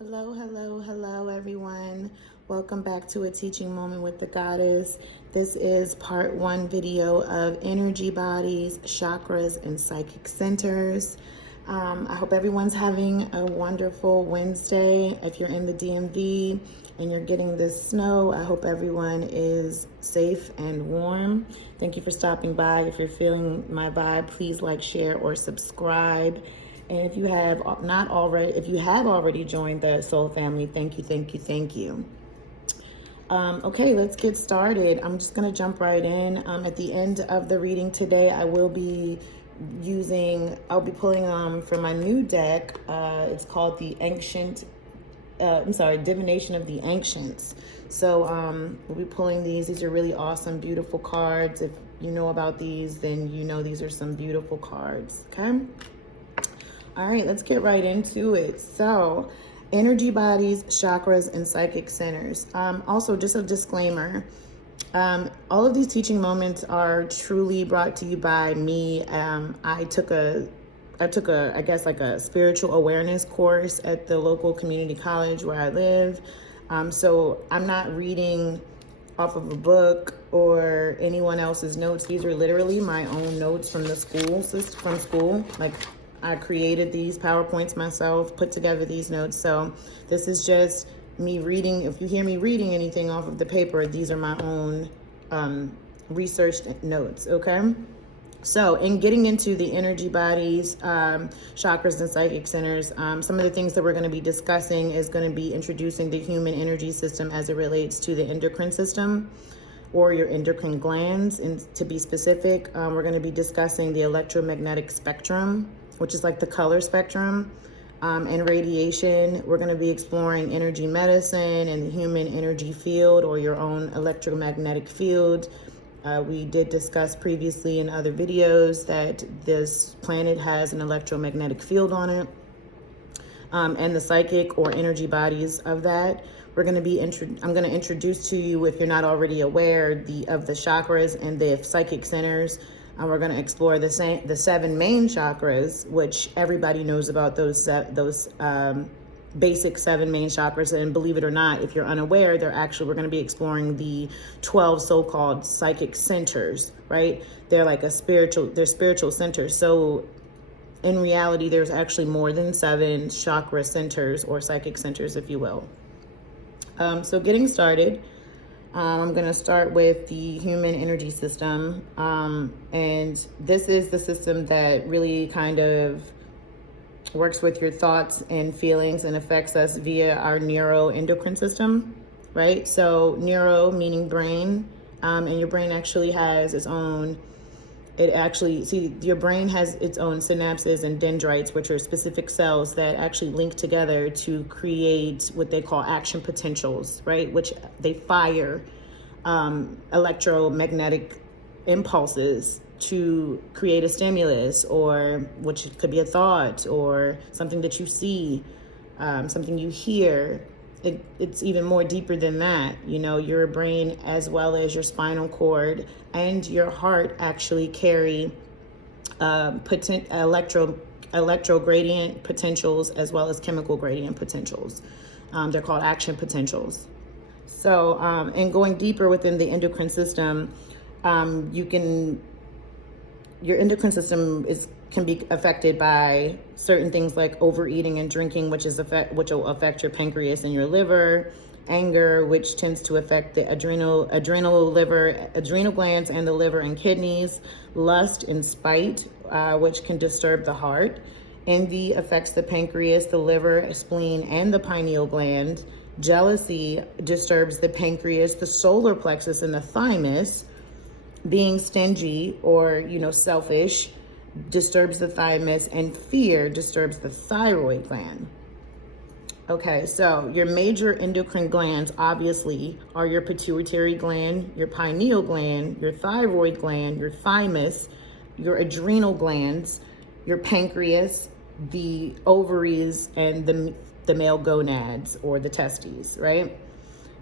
Hello, hello, hello, everyone. Welcome back to A Teaching Moment with the Goddess. This is part one video of energy bodies, chakras, and psychic centers. I hope everyone's having a wonderful Wednesday. If you're in the DMV and you're getting this snow, I hope everyone is safe and warm. Thank you for stopping by. If you're feeling my vibe, please like, share, or subscribe. And if you have already joined the Soul Family, thank you, thank you, thank you. Okay, let's get started. I'm just gonna jump right in. At the end of the reading today, I'll be pulling from my new deck. It's called the Divination of the Ancients. So we'll be pulling these. These are really awesome, beautiful cards. If you know about these, then you know these are some beautiful cards, okay? All right, let's get right into it. So, energy bodies, chakras, and psychic centers. Also, just a disclaimer, all of these teaching moments are truly brought to you by me. I took a spiritual awareness course at the local community college where I live. So I'm not reading off of a book or anyone else's notes. These are literally my own notes from school. Like, I created these PowerPoints myself, put together these notes. So this is just me reading. If you hear me reading anything off of the paper, these are my own researched notes, okay? So in getting into the energy bodies, chakras, and psychic centers, some of the things that we're going to be discussing is going to be introducing the human energy system as it relates to the endocrine system, or your endocrine glands. And to be specific, we're going to be discussing the electromagnetic spectrum, which is like the color spectrum, and radiation. We're going to be exploring energy medicine and the human energy field, or your own electromagnetic field. We did discuss previously in other videos that this planet has an electromagnetic field on it, and the psychic or energy bodies of that. I'm going to introduce to you, if you're not already aware, of the chakras and the psychic centers. We're going to explore the seven main chakras, which everybody knows about those basic seven main chakras. And believe it or not, if you're unaware, we're going to be exploring the 12 so-called psychic centers, right? They're like spiritual centers. So in reality, there's actually more than 7 chakra centers, or psychic centers, if you will. So getting started, I'm going to start with the human energy system. And this is the system that really kind of works with your thoughts and feelings and affects us via our neuroendocrine system, right? So neuro meaning brain, and your brain actually has its own, your brain has its own synapses and dendrites, which are specific cells that actually link together to create what they call action potentials, right? Which they fire electromagnetic impulses to create a stimulus, or which could be a thought or something that you see, something you hear. It's even more deeper than that. You know, your brain, as well as your spinal cord and your heart, actually carry electro gradient potentials, as well as chemical gradient potentials. They're called action potentials. So, and going deeper within the endocrine system, your endocrine system can be affected by certain things like overeating and drinking, which will affect your pancreas and your liver. Anger, which tends to affect the adrenal glands and the liver and kidneys. Lust and spite, which can disturb the heart. Envy affects the pancreas, the liver, spleen, and the pineal gland. Jealousy disturbs the pancreas, the solar plexus, and the thymus. Being stingy or, selfish disturbs the thymus, and fear disturbs the thyroid gland. Okay, so your major endocrine glands obviously are your pituitary gland, your pineal gland, your thyroid gland, your thymus, your adrenal glands, your pancreas, the ovaries, and the male gonads, or the testes, right?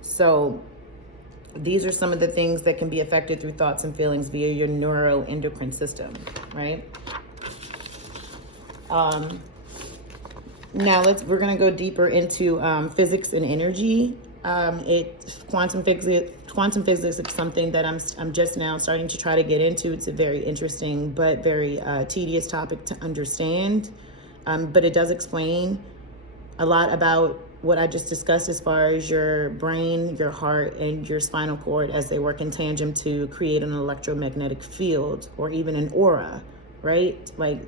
So these are some of the things that can be affected through thoughts and feelings via your neuroendocrine system, right? Now we're gonna go deeper into physics and energy. Quantum physics is something that I'm just now starting to try to get into. It's a very interesting but very tedious topic to understand. But it does explain a lot about what I just discussed as far as your brain, your heart, and your spinal cord as they work in tandem to create an electromagnetic field or even an aura, right? Like,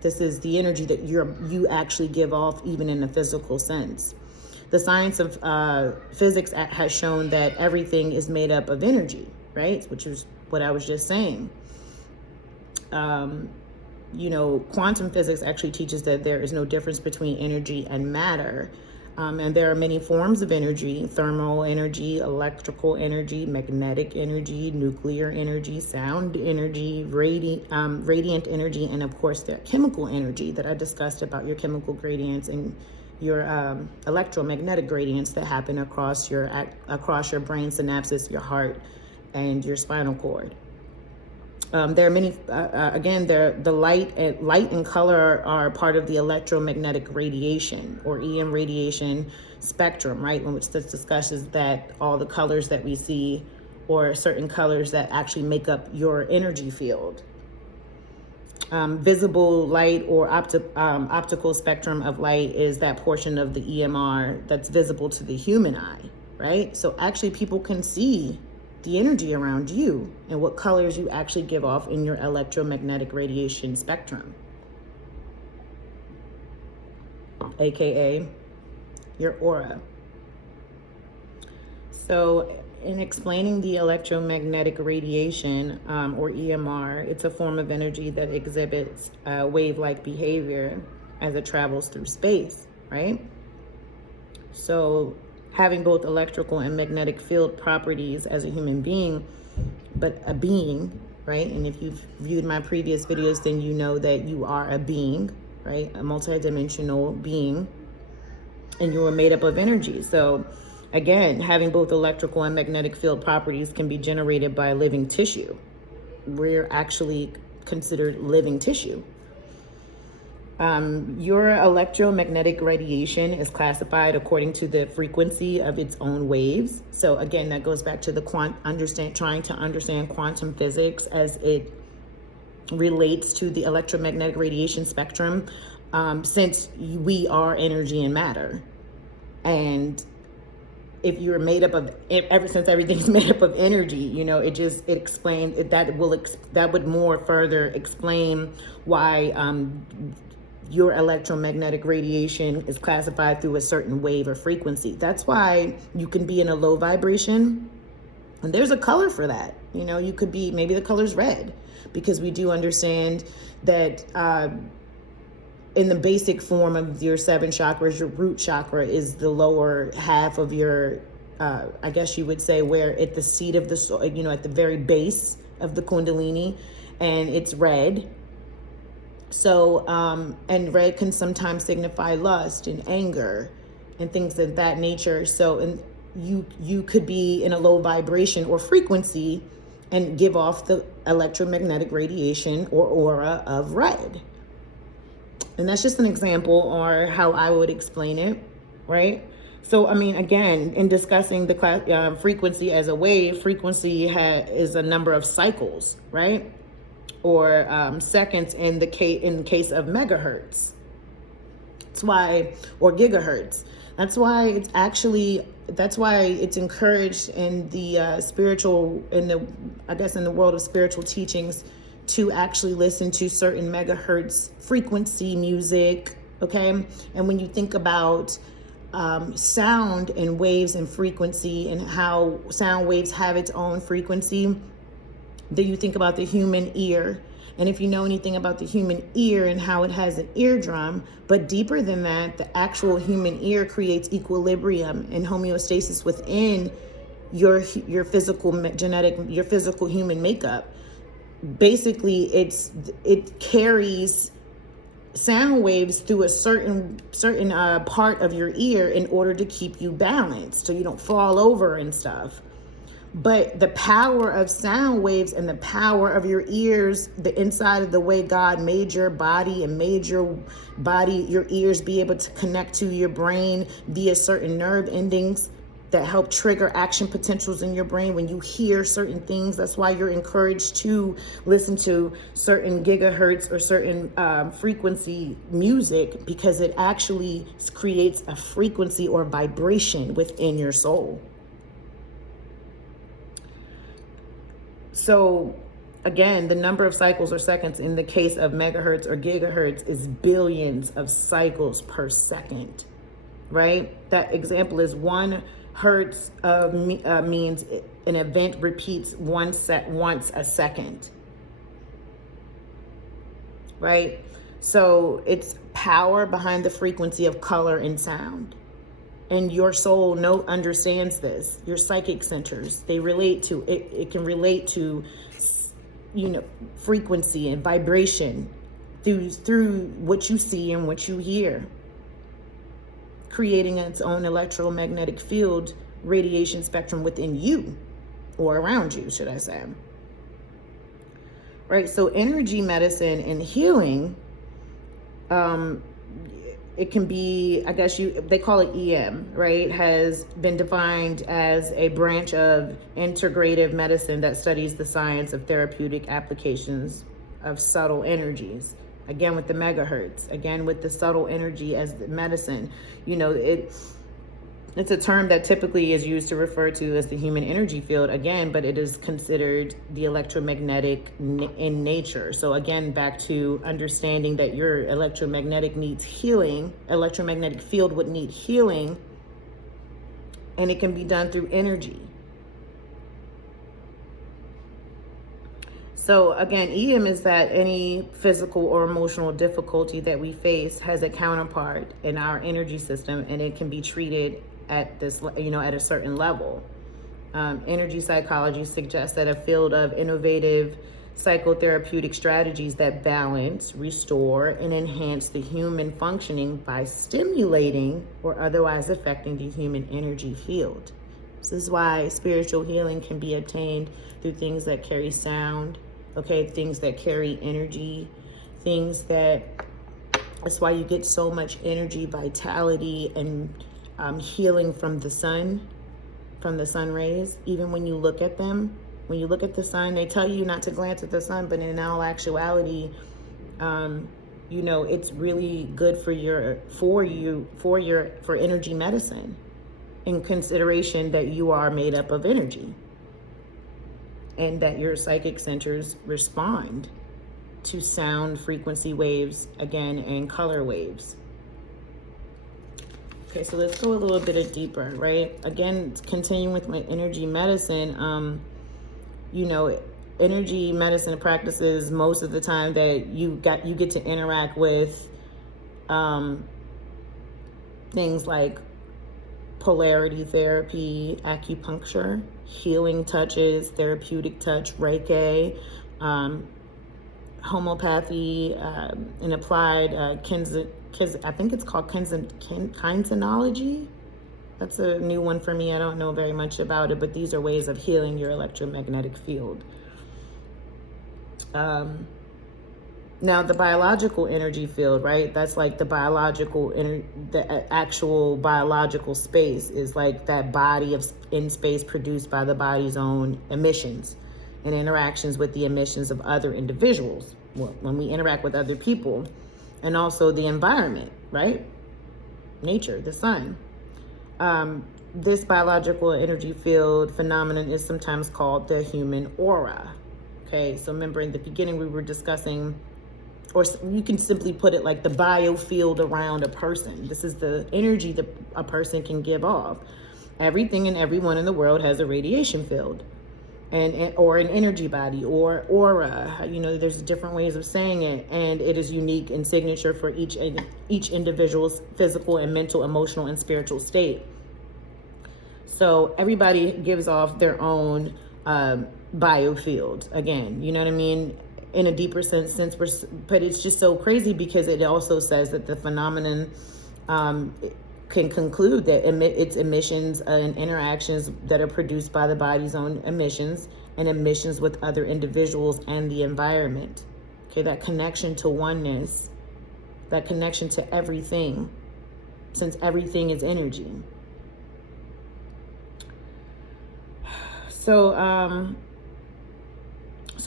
this is the energy that you actually give off even in a physical sense. The science of physics has shown that everything is made up of energy, right? Which is what I was just saying. Quantum physics actually teaches that there is no difference between energy and matter. And there are many forms of energy: thermal energy, electrical energy, magnetic energy, nuclear energy, sound energy, radiant energy, and of course the chemical energy that I discussed about your chemical gradients and your electromagnetic gradients that happen across your brain synapses, your heart, and your spinal cord. There are many, the light and color are part of the electromagnetic radiation or EM radiation spectrum, right? In which this discusses that all the colors that we see or certain colors that actually make up your energy field. Visible light or optical spectrum of light is that portion of the EMR that's visible to the human eye, right? So actually people can see the energy around you and what colors you actually give off in your electromagnetic radiation spectrum, aka your aura. So in explaining the electromagnetic radiation or EMR, it's a form of energy that exhibits wave-like behavior as it travels through space, right? So having both electrical and magnetic field properties as a human being, but a being, right? And if you've viewed my previous videos, then you know that you are a being, right? A multidimensional being, and you are made up of energy. So again, having both electrical and magnetic field properties can be generated by living tissue. We're actually considered living tissue. Your electromagnetic radiation is classified according to the frequency of its own waves. So again, that goes back to the trying to understand quantum physics as it relates to the electromagnetic radiation spectrum, since we are energy and matter. And if you're made up of, since everything's made up of energy, it explained that would more further explain why your electromagnetic radiation is classified through a certain wave or frequency. That's why you can be in a low vibration, and there's a color for that. You could be, maybe the color's red, because we do understand that in the basic form of your 7 chakras, your root chakra is the lower half of your, I guess you would say, where at the seat of the soul, at the very base of the Kundalini, and it's red. So, and red can sometimes signify lust and anger and things of that nature. So, and you could be in a low vibration or frequency and give off the electromagnetic radiation or aura of red. And that's just an example or how I would explain it, right? So, again, in discussing the frequency as a wave, frequency is a number of cycles, right? Or seconds in the case of megahertz. That's why, or gigahertz. That's why it's encouraged in the in the world of spiritual teachings to actually listen to certain megahertz frequency music, okay? And when you think about sound and waves and frequency and how sound waves have its own frequency, then you think about the human ear. And if you know anything about the human ear and how it has an eardrum, but deeper than that, the actual human ear creates equilibrium and homeostasis within your physical human makeup. Basically, it carries sound waves through a certain part of your ear in order to keep you balanced, so you don't fall over and stuff. But the power of sound waves and the power of your ears, the inside of the way God made your body and made your ears be able to connect to your brain via certain nerve endings that help trigger action potentials in your brain when you hear certain things. That's why you're encouraged to listen to certain gigahertz or certain frequency music, because it actually creates a frequency or vibration within your soul. So again, the number of cycles or seconds in the case of megahertz or gigahertz is billions of cycles per second, right? That example is 1 hertz means an event repeats once a second, right? So it's power behind the frequency of color and sound. And your soul understands this. Your psychic centers, they relate to it. It can relate to, frequency and vibration through what you see and what you hear, creating its own electromagnetic field radiation spectrum within you, or around you, should I say. Right? So energy medicine and healing, it can be, I guess they call it EM, right? Has been defined as a branch of integrative medicine that studies the science of therapeutic applications of subtle energies. Again, with the megahertz, again, with the subtle energy as the medicine. It's a term that typically is used to refer to as the human energy field, again, but it is considered the electromagnetic in nature. So again, back to understanding that your electromagnetic needs healing, electromagnetic field would need healing, and it can be done through energy. So again, EM is that any physical or emotional difficulty that we face has a counterpart in our energy system, and it can be treated at this, at a certain level. Energy psychology suggests that a field of innovative psychotherapeutic strategies that balance, restore, and enhance the human functioning by stimulating or otherwise affecting the human energy field. This is why spiritual healing can be obtained through things that carry sound, things that carry energy, that's why you get so much energy, vitality, and healing from the sun rays. Even when you look at them, when you look at the sun, they tell you not to glance at the sun, but in all actuality, it's really good for energy medicine, in consideration that you are made up of energy and that your psychic centers respond to sound frequency waves, again, and color waves. Okay, so let's go a little bit deeper, right? Again, continuing with my energy medicine, energy medicine practices, most of the time that you get to interact with things like polarity therapy, acupuncture, healing touches, therapeutic touch, Reiki, homeopathy, and applied I think it's called kinesiology. That's a new one for me. I don't know very much about it, but these are ways of healing your electromagnetic field. Now, the biological energy field, right? That's like the actual biological space is like that body in space produced by the body's own emissions and interactions with the emissions of other individuals. Well, when we interact with other people, and also the environment, right? Nature, the sun. This biological energy field phenomenon is sometimes called the human aura. Okay, so remember in the beginning we were discussing, or you can simply put it like the biofield around a person. This is the energy that a person can give off. Everything and everyone in the world has a radiation field. Or an energy body, or aura. There's different ways of saying it, and it is unique and signature for each individual's physical and mental, emotional, and spiritual state. So everybody gives off their own biofield. Again, you know what I mean? In a deeper sense, but it's just so crazy because it also says that the phenomenon can conclude that its emissions and interactions that are produced by the body's own emissions and emissions with other individuals and the environment. Okay, that connection to oneness, that connection to everything, since everything is energy. So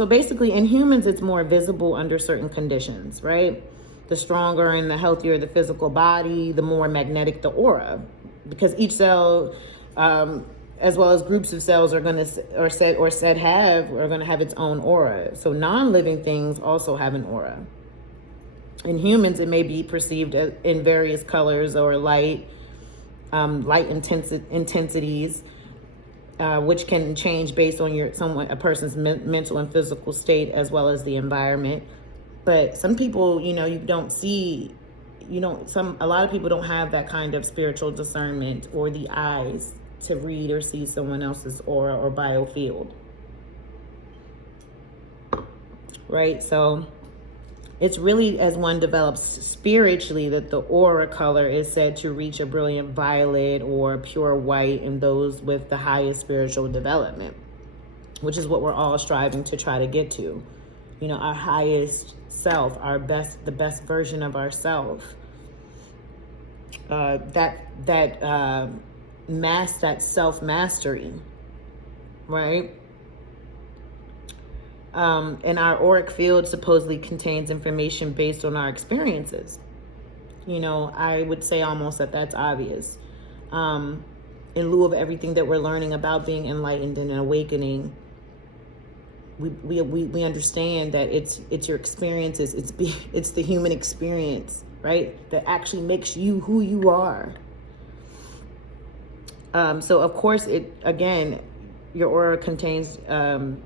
basically in humans, it's more visible under certain conditions, right? The stronger and the healthier the physical body, the more magnetic the aura, because each cell, as well as groups of cells, are going to, are going to have its own aura. So non-living things also have an aura. In humans, it may be perceived in various colors or light intensities, which can change based on a person's mental and physical state, as well as the environment. But some people, a lot of people don't have that kind of spiritual discernment or the eyes to read or see someone else's aura or biofield. Right? So it's really as one develops spiritually that the aura color is said to reach a brilliant violet or pure white in those with the highest spiritual development, which is what we're all striving to try to get to. Our highest self, the best version of ourself. That self-mastery, right? And our auric field supposedly contains information based on our experiences. I would say almost that's obvious. In lieu of everything that we're learning about being enlightened and awakening, we understand that it's your experiences, it's the human experience, right, that actually makes you who you are. So of course, your aura contains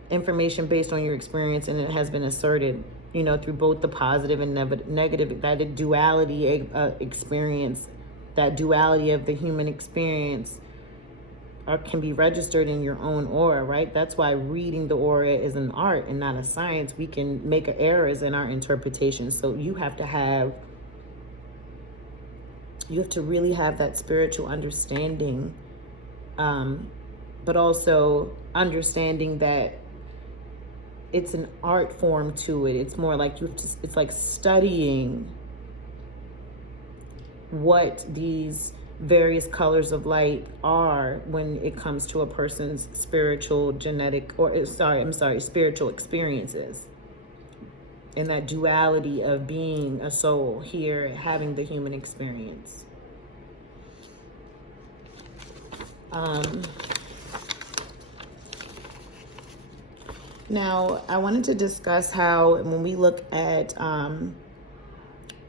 information based on your experience, and it has been asserted, through both the positive and negative, that duality experience, that duality of the human experience can be registered in your own aura, right? That's why reading the aura is an art and not a science. We can make errors in our interpretation. So you have to really have that spiritual understanding, but also understanding that it's an art form to it. It's more like it's like studying what these various colors of light are when it comes to a person's spiritual experiences, and that duality of being a soul here, having the human experience. Now, I wanted to discuss how when we look at,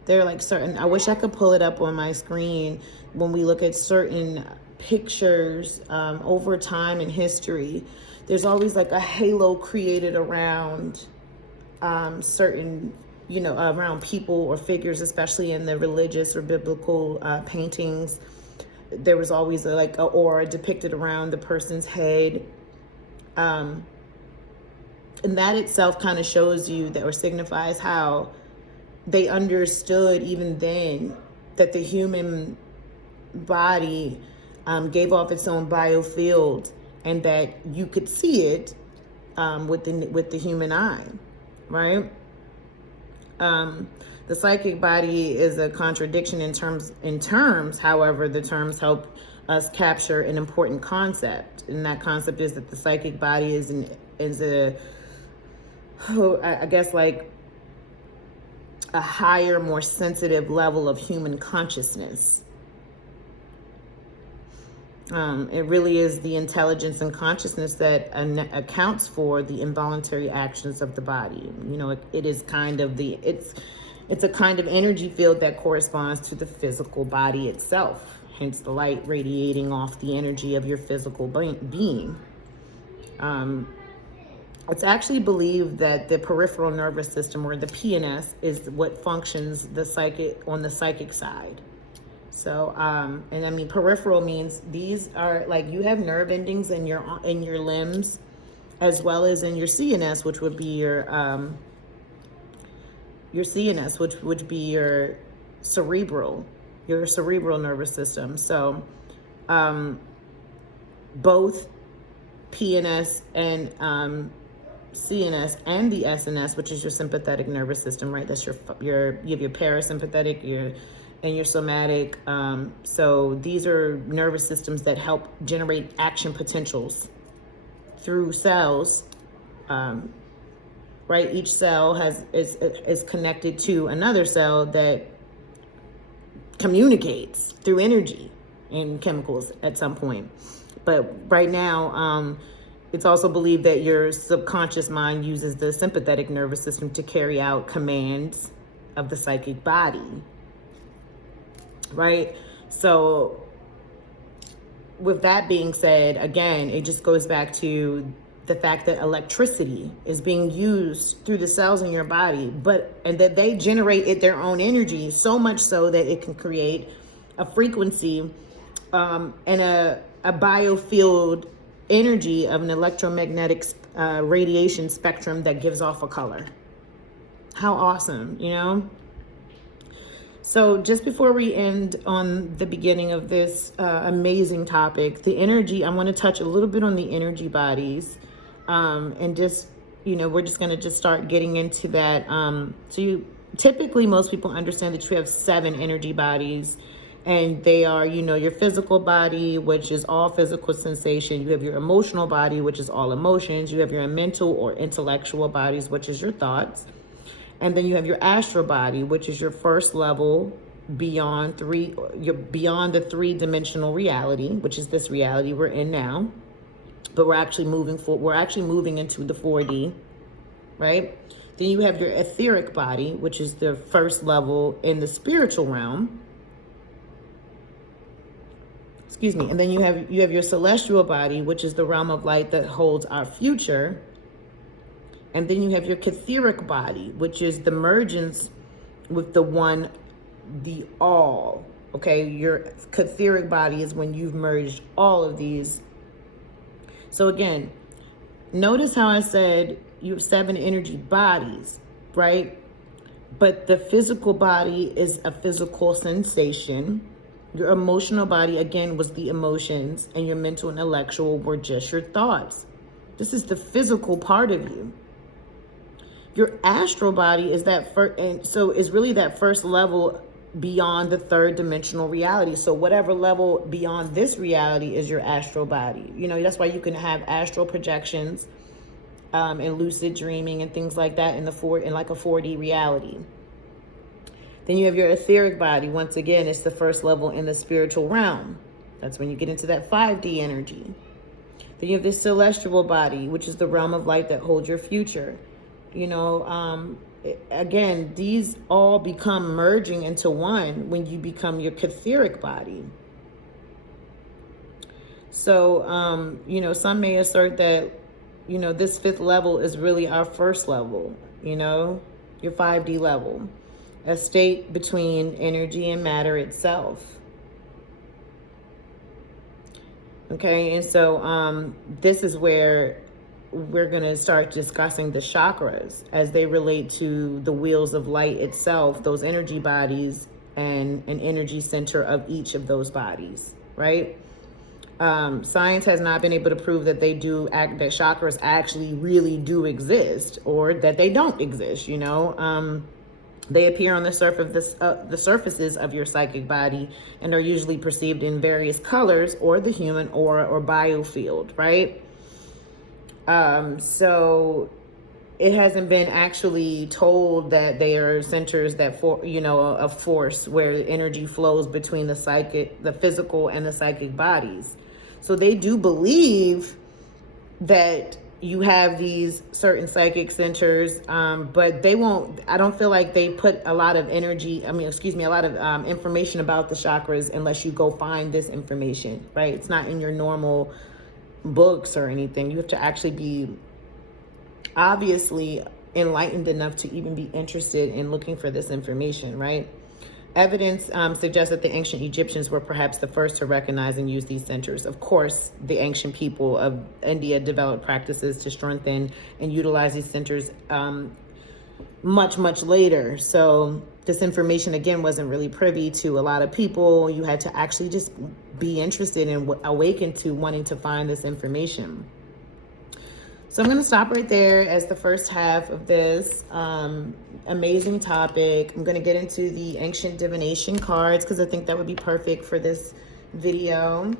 there are like certain, I wish I could pull it up on my screen, when we look at certain pictures over time in history, there's always like a halo created around certain, around people or figures, especially in the religious or biblical paintings. There was always an aura depicted around the person's head. And that itself kind of shows you that, or signifies how they understood even then that the human body gave off its own biofield, and that you could see it with the human eye, right? The psychic body is a contradiction in terms. However, the terms help us capture an important concept, and that concept is that the psychic body is a higher, more sensitive level of human consciousness. It really is the intelligence and consciousness that accounts for the involuntary actions of the body. It is kind of it's a kind of energy field that corresponds to the physical body itself, hence the light radiating off the energy of your physical being. It's actually believed that the peripheral nervous system, or the PNS, is what functions on the psychic side. So, and I mean, peripheral means these are like, you have nerve endings in your limbs, as well as in your CNS, which would be your CNS, which would be your cerebral your cerebral nervous system. So both PNS and CNS and the SNS, which is your sympathetic nervous system, right? That's you have your parasympathetic, and your somatic. So these are nervous systems that help generate action potentials through cells. Right? Each cell is connected to another cell that communicates through energy and chemicals at some point. But right now, it's also believed that your subconscious mind uses the sympathetic nervous system to carry out commands of the psychic body, right? So with that being said, again, it just goes back to the fact that electricity is being used through the cells in your body, and that they generate their own energy, so much so that it can create a frequency and a biofield energy of an electromagnetic radiation spectrum that gives off a color. How awesome, you know? So just before we end on the beginning of this amazing topic, the energy, I want to touch a little bit on the energy bodies, and just, we're just going to just start getting into that. Typically most people understand that you have 7 energy bodies. And they are, your physical body, which is all physical sensation. You have your emotional body, which is all emotions. You have your mental or intellectual bodies, which is your thoughts. And then you have your astral body, which is your first level beyond the 3-dimensional reality, which is this reality we're in now. But we're actually moving into the 4D, right? Then you have your etheric body, which is the first level in the spiritual realm. Excuse me. And then you have your celestial body, which is the realm of light that holds our future. And then you have your etheric body, which is the mergence with the one, the all. Okay, your etheric body is when you've merged all of these. So again, notice how I said you have 7 energy bodies, right? But the physical body is a physical sensation. Your emotional body, again, was the emotions, and your mental and intellectual were just your thoughts. This is the physical part of you. Your astral body is that first, and so is really that first level beyond the 3rd-dimensional reality. So whatever level beyond this reality is your astral body. That's why you can have astral projections and lucid dreaming and things like that in like a 4D reality. Then you have your etheric body. Once again, it's the first level in the spiritual realm. That's when you get into that 5D energy. Then you have this celestial body, which is the realm of light that holds your future. Again, these all become merging into one when you become your etheric body. So, some may assert that, this 5th level is really our first level, your 5D level. A state between energy and matter itself. Okay, and so this is where we're going to start discussing the chakras as they relate to the wheels of light itself, those energy bodies, and an energy center of each of those bodies, right? Science has not been able to prove that that chakras actually really do exist, or that they don't exist, They appear on the surfaces of your psychic body and are usually perceived in various colors, or the human aura or biofield, right? So it hasn't been actually told that they are centers that of force where energy flows between the physical and the psychic bodies. So they do believe that you have these certain psychic centers, but I don't feel like they put a lot of information about the chakras unless you go find this information, right? It's not in your normal books or anything. You have to actually be obviously enlightened enough to even be interested in looking for this information, right? Evidence suggests that the ancient Egyptians were perhaps the first to recognize and use these centers. Of course, the ancient people of India developed practices to strengthen and utilize these centers much, much later. So this information, again, wasn't really privy to a lot of people. You had to actually just be interested and awaken to wanting to find this information. So I'm going to stop right there as the first half of this amazing topic. I'm going to get into the ancient divination cards because I think that would be perfect for this video.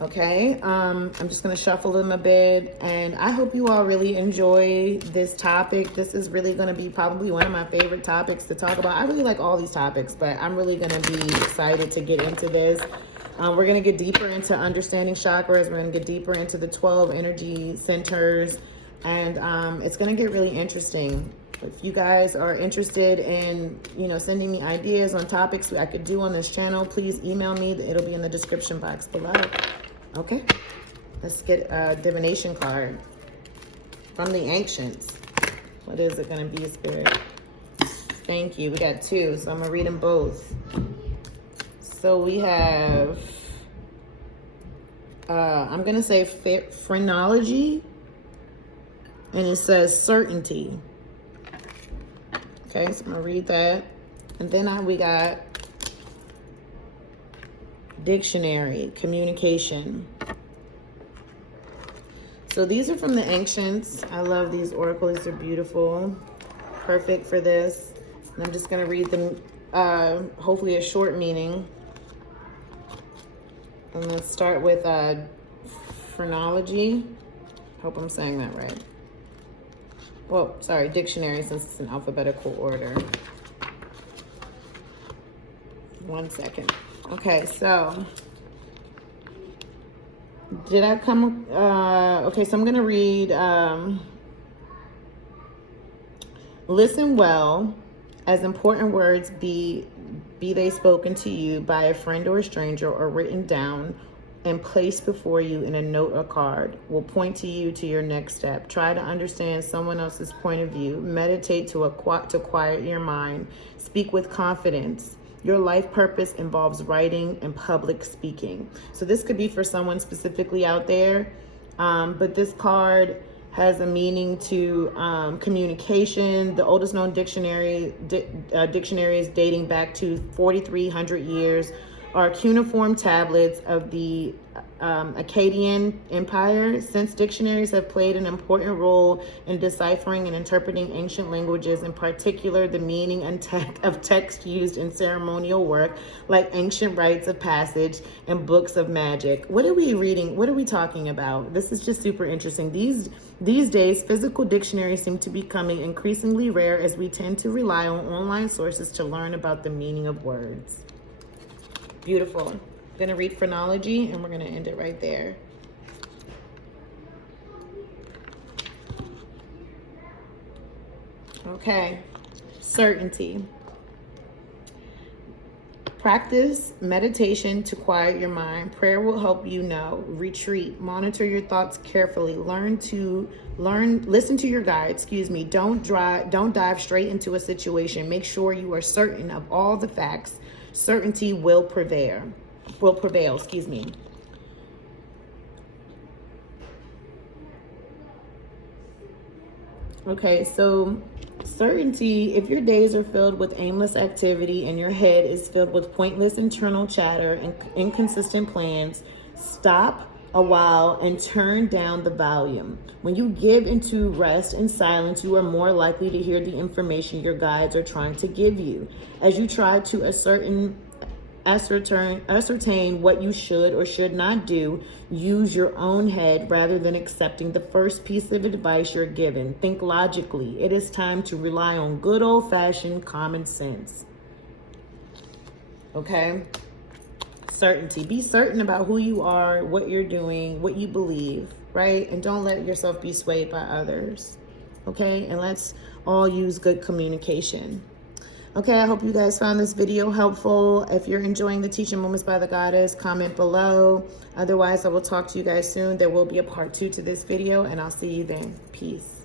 Okay, I'm just going to shuffle them a bit, and I hope you all really enjoy this topic. This is really going to be probably one of my favorite topics to talk about. I really like all these topics, but I'm really going to be excited to get into this. We're going to get deeper into understanding chakras. We're going to get deeper into the 12 energy centers, and it's going to get really interesting. If you guys are interested in, sending me ideas on topics I could do on this channel, please email me. It'll be in the description box below. Okay, let's get a divination card from the ancients. What is it going to be, Spirit? Thank you. We got 2, so I'm going to read them both. So we have, I'm going to say phrenology, and it says certainty. Okay, so I'm going to read that. And then we got dictionary, communication. So these are from the ancients. I love these oracles. They're beautiful. Perfect for this. And I'm just going to read them, hopefully a short meaning. And let's start with phrenology. Hope I'm saying that right. Well, sorry, dictionary, since it's in alphabetical order. 1 second. Okay, so did I come? Okay, so I'm going to read. Listen well, as important words be they spoken to you by a friend or a stranger or written down and placed before you in a note or card, will point to you to your next step. Try to understand someone else's point of view. Meditate to quiet your mind. Speak with confidence. Your life purpose involves writing and public speaking. So this could be for someone specifically out there, but this card has a meaning to communication. The oldest known dictionaries dating back to 4,300 years are cuneiform tablets of the Akkadian Empire. Since dictionaries have played an important role in deciphering and interpreting ancient languages, in particular the meaning and of text used in ceremonial work like ancient rites of passage and books of magic. What are we reading? What are we talking about? This is just super interesting. These days, physical dictionaries seem to be becoming increasingly rare as we tend to rely on online sources to learn about the meaning of words. Beautiful. I'm going to read phrenology, and we're going to end it right there. Okay. Certainty. Practice meditation to quiet your mind. Prayer will help you know. Retreat. Monitor your thoughts carefully. Listen to your guide. Don't dive straight into a situation. Make sure you are certain of all the facts. Certainty will prevail. Okay, so certainty, if your days are filled with aimless activity and your head is filled with pointless internal chatter and inconsistent plans, stop a while and turn down the volume. When you give into rest and silence, you are more likely to hear the information your guides are trying to give you. As you try to ascertain what you should or should not do, use your own head rather than accepting the first piece of advice you're given. Think logically. It is time to rely on good old-fashioned common sense. Okay? Certainty. Be certain about who you are, what you're doing, what you believe, right? And don't let yourself be swayed by others. Okay? And let's all use good communication. Okay, I hope you guys found this video helpful. If you're enjoying the Teaching Moments by the Goddess, comment below. Otherwise, I will talk to you guys soon. There will be a part 2 to this video, and I'll see you then. Peace.